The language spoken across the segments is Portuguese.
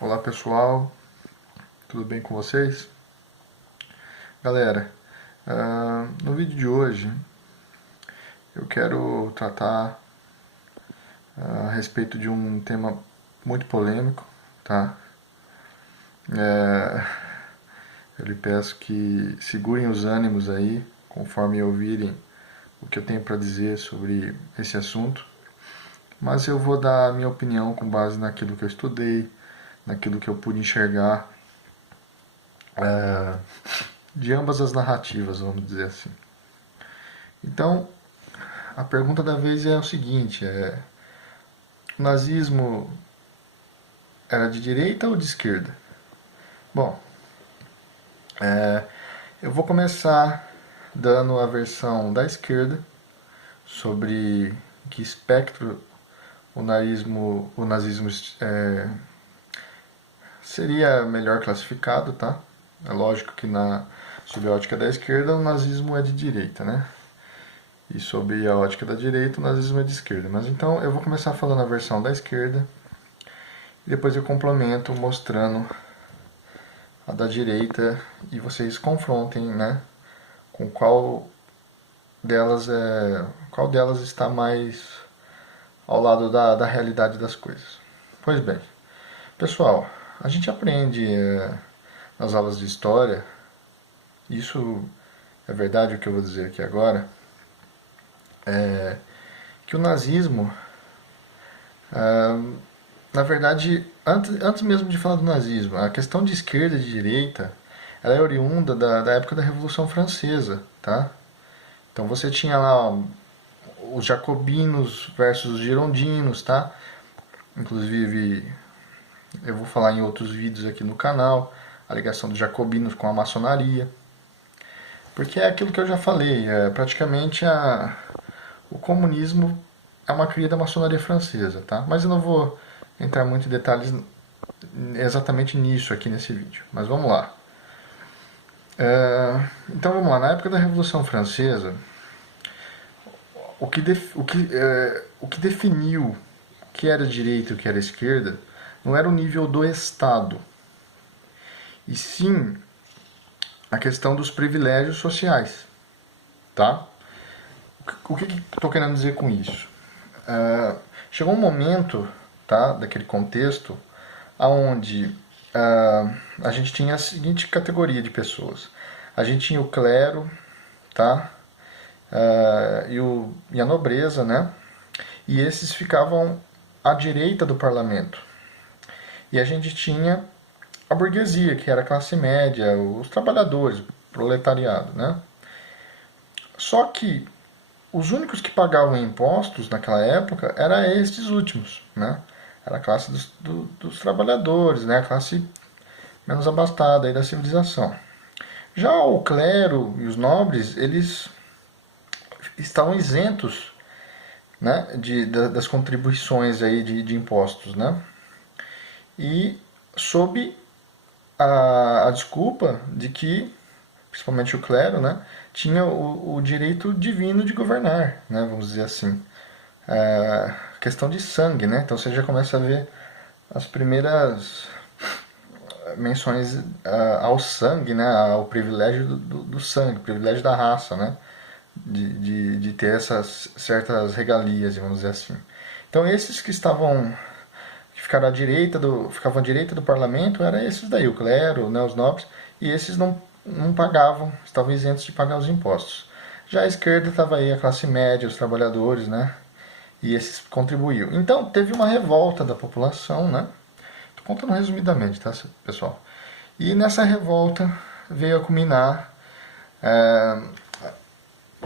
Olá pessoal, tudo bem com vocês? Galera, no vídeo de hoje eu quero tratar a respeito de um tema muito polêmico, tá? É, eu lhe peço que segurem os ânimos aí, conforme ouvirem o que eu tenho para dizer sobre esse assunto, mas eu vou dar a minha opinião com base naquilo que eu estudei, naquilo que eu pude enxergar de ambas as narrativas, vamos dizer assim. Então, a pergunta da vez é o seguinte, o nazismo era de direita ou de esquerda? Bom, eu vou começar dando a versão da esquerda sobre que espectro o nazismo seria melhor classificado, tá? É lógico que sob a ótica da esquerda o nazismo é de direita, né? E sob a ótica da direita o nazismo é de esquerda. Mas então eu vou começar falando a versão da esquerda e depois eu complemento mostrando a da direita e vocês confrontem, né, com qual delas está mais ao lado da realidade das coisas. Pois bem, pessoal, a gente aprende nas aulas de história, isso é verdade o que eu vou dizer aqui agora, que o nazismo, na verdade, antes mesmo de falar do nazismo, a questão de esquerda e de direita, ela é oriunda da época da Revolução Francesa, tá? Então você tinha lá os jacobinos versus os girondinos, tá? Inclusive, eu vou falar em outros vídeos aqui no canal, a ligação dos jacobinos com a maçonaria. Porque é aquilo que eu já falei, praticamente o comunismo é uma cria da maçonaria francesa, tá? Mas eu não vou entrar muito em detalhes exatamente nisso aqui nesse vídeo. Mas vamos lá. Então vamos lá, na época da Revolução Francesa, o que definiu o que era direita e o que era esquerda não era o nível do Estado, e sim a questão dos privilégios sociais, tá? O que estou querendo dizer com isso? Chegou um momento, tá, daquele contexto, aonde a gente tinha a seguinte categoria de pessoas. A gente tinha o clero, tá, e a nobreza, né? E esses ficavam à direita do parlamento. E a gente tinha a burguesia, que era a classe média, os trabalhadores, o proletariado, né? Só que os únicos que pagavam impostos naquela época eram estes últimos, né? Era a classe dos trabalhadores, né? A classe menos abastada aí da civilização. Já o clero e os nobres, eles estavam isentos, né, das contribuições aí de impostos, né? E sob a desculpa de que, principalmente o clero, né, tinha o direito divino de governar, né, vamos dizer assim. Questão de sangue, né? Então você já começa a ver as primeiras menções ao sangue, né, ao privilégio do sangue, privilégio da raça, né, de ter essas certas regalias, vamos dizer assim. Então esses que ficavam à direita do parlamento eram esses daí, o clero, né, os nobres, e esses não pagavam, estavam isentos de pagar os impostos. Já a esquerda estava aí a classe média, os trabalhadores, né, e esses contribuíam. Então teve uma revolta da população, né, estou contando resumidamente, tá, pessoal? E nessa revolta veio a culminar,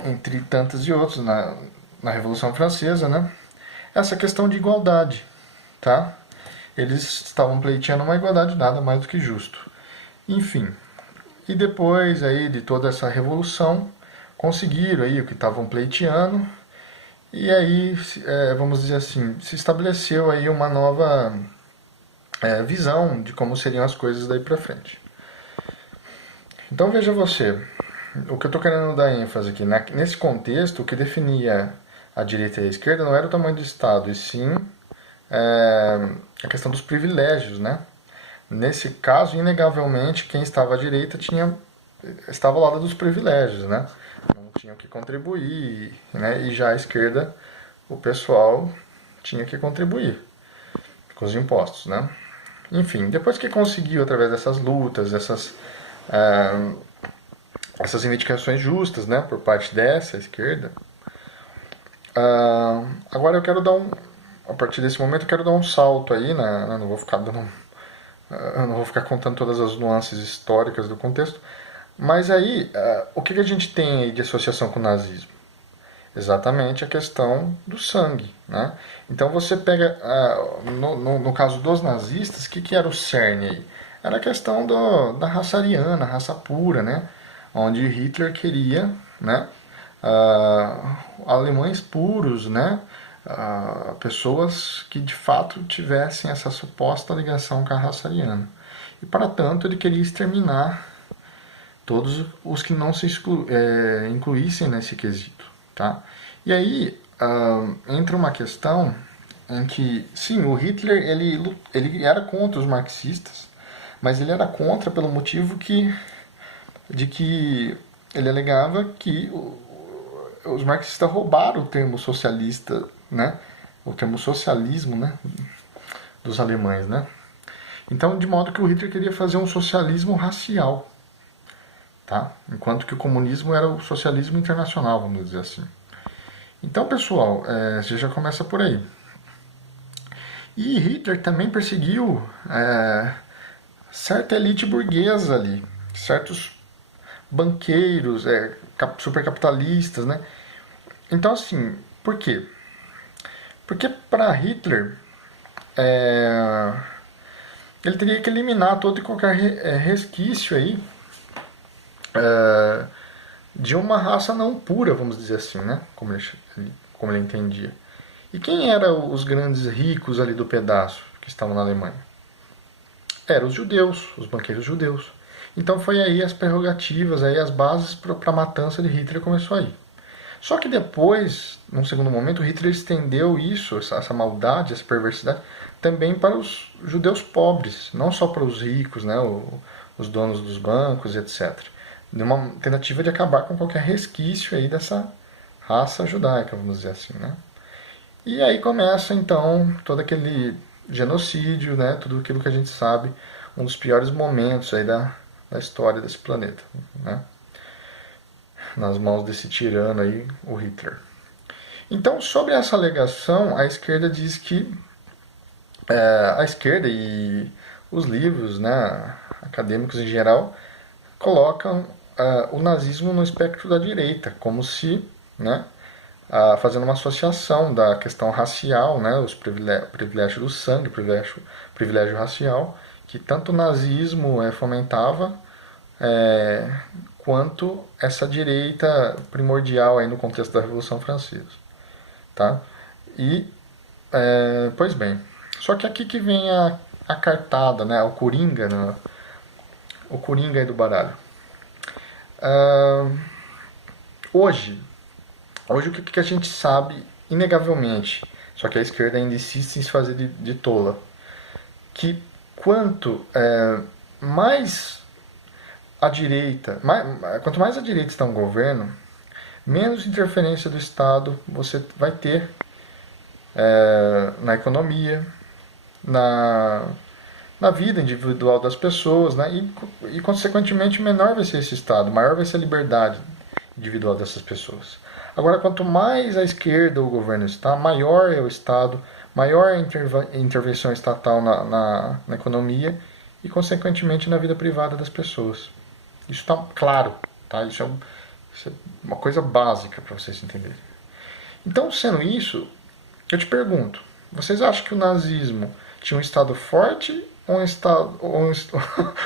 entre tantos e outros, na Revolução Francesa, né, essa questão de igualdade, tá? Eles estavam pleiteando uma igualdade nada mais do que justo. Enfim, e depois aí de toda essa revolução, conseguiram aí o que estavam pleiteando, e aí, vamos dizer assim, se estabeleceu aí uma nova visão de como seriam as coisas daí para frente. Então veja você, o que eu estou querendo dar ênfase aqui, nesse contexto, o que definia a direita e a esquerda não era o tamanho do Estado, e sim a questão dos privilégios, né? Nesse caso, inegavelmente, quem estava à direita estava ao lado dos privilégios, né? Não tinham que contribuir, né? E já à esquerda, o pessoal tinha que contribuir com os impostos, né? Enfim, depois que conseguiu, através dessas lutas, essas reivindicações justas, né, por parte dessa esquerda, agora eu quero a partir desse momento eu quero dar um salto aí, né, eu não vou ficar contando todas as nuances históricas do contexto, mas aí, o que a gente tem aí de associação com o nazismo? Exatamente a questão do sangue, né? Então você pega, no caso dos nazistas, que era o cerne aí? Era a questão da raça ariana, raça pura, né? Onde Hitler queria, né? Alemães puros, né? Pessoas que de fato tivessem essa suposta ligação com a raça ariana. E para tanto ele queria exterminar todos os que não se incluíssem nesse quesito, tá? E aí entra uma questão em que, sim, o Hitler ele era contra os marxistas, mas ele era contra pelo motivo de que ele alegava que os marxistas roubaram o termo socialista, né? O termo socialismo, né? Dos alemães, né? Então, de modo que o Hitler queria fazer um socialismo racial, tá? Enquanto que o comunismo era o socialismo internacional, vamos dizer assim. Então, pessoal, você já começa por aí. E Hitler também perseguiu certa elite burguesa ali, certos banqueiros, supercapitalistas, né? Então, assim, por quê? Porque para Hitler, ele teria que eliminar todo e qualquer resquício aí de uma raça não pura, vamos dizer assim, né? Como ele entendia. E quem eram os grandes ricos ali do pedaço que estavam na Alemanha? Eram os judeus, os banqueiros judeus. Então foi aí as prerrogativas, aí as bases para a matança de Hitler começou aí. Só que depois, num segundo momento, Hitler estendeu isso, essa maldade, essa perversidade, também para os judeus pobres, não só para os ricos, né, os donos dos bancos, etc. Numa tentativa de acabar com qualquer resquício aí dessa raça judaica, vamos dizer assim, né? E aí começa então todo aquele genocídio, né, tudo aquilo que a gente sabe, um dos piores momentos aí da história desse planeta, né? Nas mãos desse tirano aí, o Hitler. Então, sobre essa alegação, a esquerda diz que a esquerda e os livros, né, acadêmicos em geral, colocam o nazismo no espectro da direita, como se, né, fazendo uma associação da questão racial, né, os privilégios do sangue, privilégio racial, que tanto o nazismo fomentava, quanto essa direita primordial aí no contexto da Revolução Francesa, tá? E pois bem, só que aqui que vem a cartada, né, o coringa, né, o coringa aí do baralho. Hoje o que a gente sabe inegavelmente, só que a esquerda ainda insiste em se fazer de tola, que mais a direita, quanto mais a direita está no governo, menos interferência do Estado você vai ter na economia, na vida individual das pessoas, né? E consequentemente menor vai ser esse Estado, maior vai ser a liberdade individual dessas pessoas. Agora, quanto mais à esquerda o governo está, maior é o Estado, maior é a intervenção estatal na economia e, consequentemente, na vida privada das pessoas. Isso está claro, tá? Isso é uma coisa básica para vocês entenderem. Então, sendo isso, eu te pergunto, vocês acham que o nazismo tinha um Estado forte ou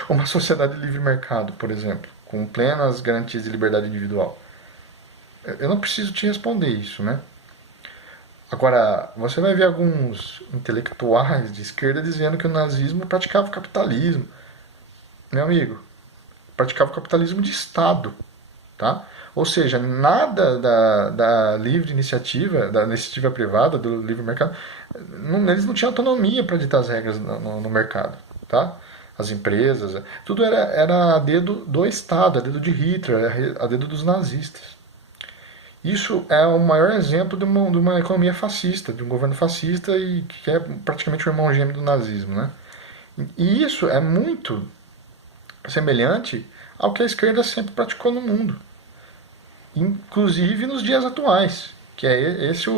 uma sociedade de livre mercado, por exemplo, com plenas garantias de liberdade individual? Eu não preciso te responder isso, né? Agora, você vai ver alguns intelectuais de esquerda dizendo que o nazismo praticava o capitalismo. Meu amigo, praticava o capitalismo de Estado, tá? Ou seja, nada da livre iniciativa, da iniciativa privada, do livre mercado, eles não tinham autonomia para ditar as regras no mercado, tá? as empresas, tudo era a dedo do Estado, a dedo de Hitler, a dedo dos nazistas. Isso é o maior exemplo de uma economia fascista, de um governo fascista e que é praticamente o irmão gêmeo do nazismo, né? E isso é muito semelhante ao que a esquerda sempre praticou no mundo, inclusive nos dias atuais, que é esse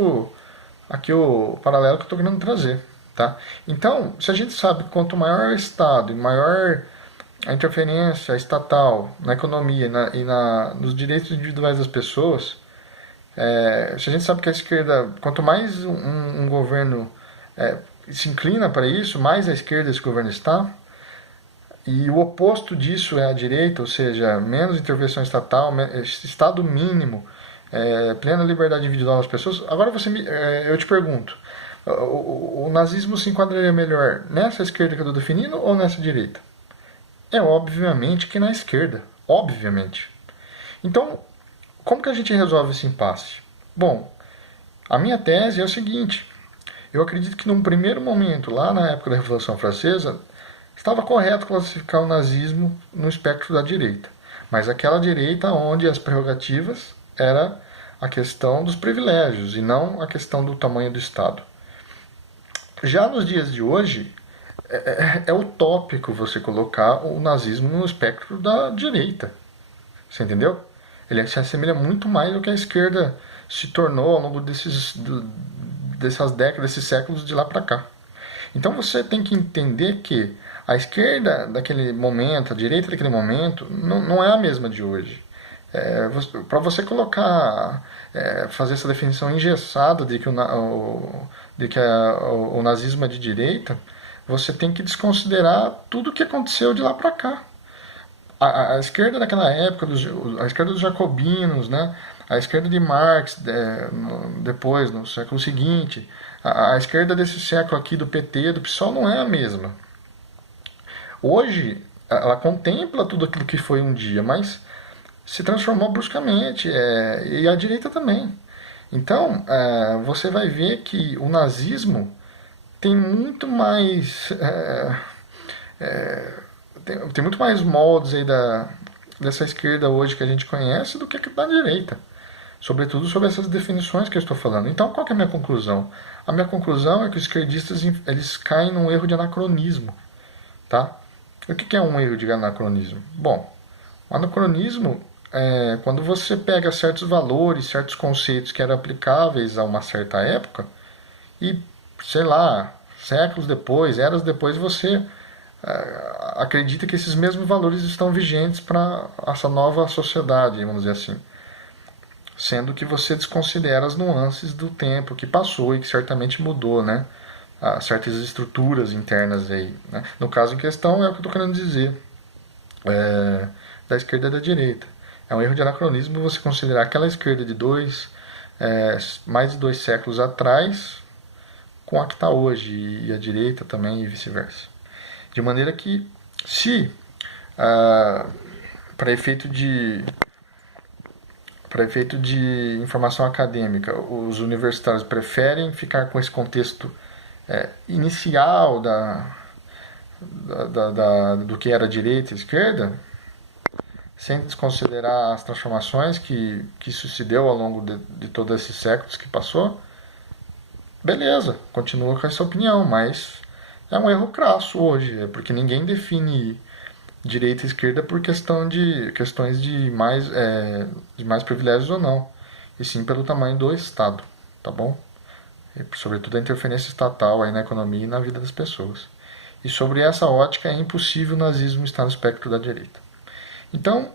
aqui o paralelo que eu estou querendo trazer. Tá? Então, se a gente sabe que quanto maior o Estado e maior a interferência estatal na economia nos direitos individuais das pessoas, se a gente sabe que a esquerda, quanto mais um governo se inclina para isso, mais à esquerda esse governo está, e o oposto disso é a direita, ou seja, menos intervenção estatal, Estado mínimo, plena liberdade individual das pessoas. Agora eu te pergunto, o nazismo se enquadraria melhor nessa esquerda que eu estou definindo ou nessa direita? É obviamente que na esquerda, obviamente. Então, como que a gente resolve esse impasse? Bom, a minha tese é o seguinte: eu acredito que num primeiro momento, lá na época da Revolução Francesa, estava correto classificar o nazismo no espectro da direita, mas aquela direita onde as prerrogativas era a questão dos privilégios e não a questão do tamanho do Estado. Já nos dias de hoje, é utópico você colocar o nazismo no espectro da direita. Você entendeu? Ele se assemelha muito mais ao que a esquerda se tornou ao longo dessas décadas, desses séculos de lá para cá. Então você tem que entender que a esquerda daquele momento, a direita daquele momento, não é a mesma de hoje. Para você colocar, fazer essa definição engessada de que o nazismo é de direita, você tem que desconsiderar tudo o que aconteceu de lá para cá. A esquerda daquela época, a esquerda dos jacobinos, né? A esquerda de Marx, depois, no século seguinte, a esquerda desse século aqui do PT, do PSOL, não é a mesma. Hoje, ela contempla tudo aquilo que foi um dia, mas se transformou bruscamente, e a direita também. Então, você vai ver que o nazismo tem muito mais tem muito mais moldes aí dessa esquerda hoje que a gente conhece do que a da direita, sobretudo sobre essas definições que eu estou falando. Então, qual que é a minha conclusão? A minha conclusão é que os esquerdistas eles caem num erro de anacronismo, tá? O que é um erro de anacronismo? Bom, o anacronismo é quando você pega certos valores, certos conceitos que eram aplicáveis a uma certa época e, sei lá, séculos depois, eras depois, você acredita que esses mesmos valores estão vigentes para essa nova sociedade, vamos dizer assim. Sendo que você desconsidera as nuances do tempo que passou e que certamente mudou, né? Certas estruturas internas aí. Né? No caso em questão, é o que eu estou querendo dizer. Da esquerda e da direita. É um erro de anacronismo você considerar aquela esquerda de mais de 2 séculos atrás com a que está hoje, e a direita também, e vice-versa. De maneira que, se para efeito de informação acadêmica, os universitários preferem ficar com esse contexto inicial do que era direita e esquerda, sem desconsiderar as transformações que isso se deu ao longo de todos esses séculos que passou, beleza, continua com essa opinião, mas é um erro crasso hoje, porque ninguém define direita e esquerda por questões de mais privilégios ou não, e sim pelo tamanho do Estado, tá bom? E, sobretudo a interferência estatal aí na economia e na vida das pessoas. E sobre essa ótica é impossível o nazismo estar no espectro da direita. Então,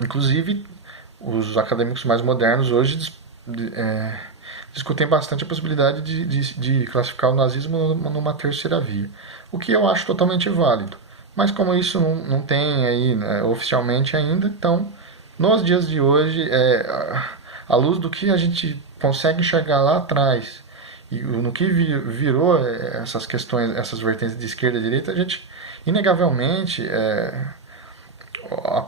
inclusive, os acadêmicos mais modernos hoje discutem bastante a possibilidade de classificar o nazismo numa terceira via, o que eu acho totalmente válido. Mas como isso não tem aí, né, oficialmente ainda, então, nos dias de hoje, à luz do que a gente consegue enxergar lá atrás e no que virou essas questões, essas vertentes de esquerda e direita, a gente, inegavelmente,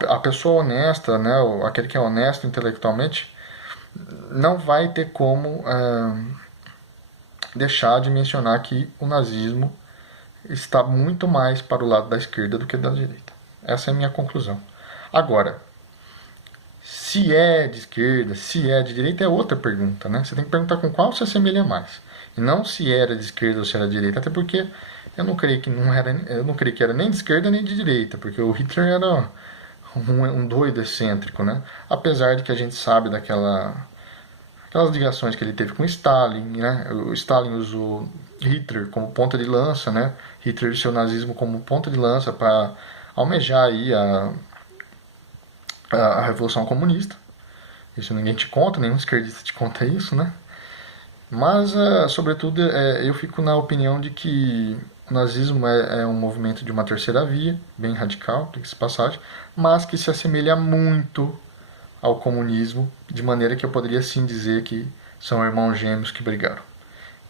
a pessoa honesta, né, aquele que é honesto intelectualmente, não vai ter como deixar de mencionar que o nazismo está muito mais para o lado da esquerda do que da direita. Essa é a minha conclusão. Agora, se é de esquerda, se é de direita, é outra pergunta, né? Você tem que perguntar com qual se assemelha mais. E não se era de esquerda ou se era de direita, até porque eu não creio que era nem de esquerda nem de direita, porque o Hitler era um doido excêntrico, né? Apesar de que a gente sabe aquelas ligações que ele teve com Stalin, né? O Stalin usou Hitler como ponta de lança, né? Hitler e seu nazismo como ponta de lança para almejar aí a Revolução Comunista. Isso ninguém te conta, nenhum esquerdista te conta isso, né? Mas, sobretudo, eu fico na opinião de que o nazismo é um movimento de uma terceira via, bem radical, diga-se passagem, mas que se assemelha muito ao comunismo, de maneira que eu poderia sim dizer que são irmãos gêmeos que brigaram.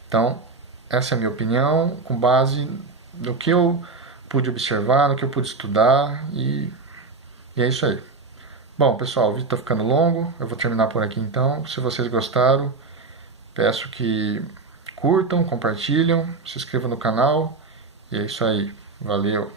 Então, essa é a minha opinião, com base no que eu pude observar, no que eu pude estudar, e é isso aí. Bom, pessoal, o vídeo está ficando longo, eu vou terminar por aqui então. Se vocês gostaram, peço que curtam, compartilham, se inscrevam no canal, e é isso aí. Valeu!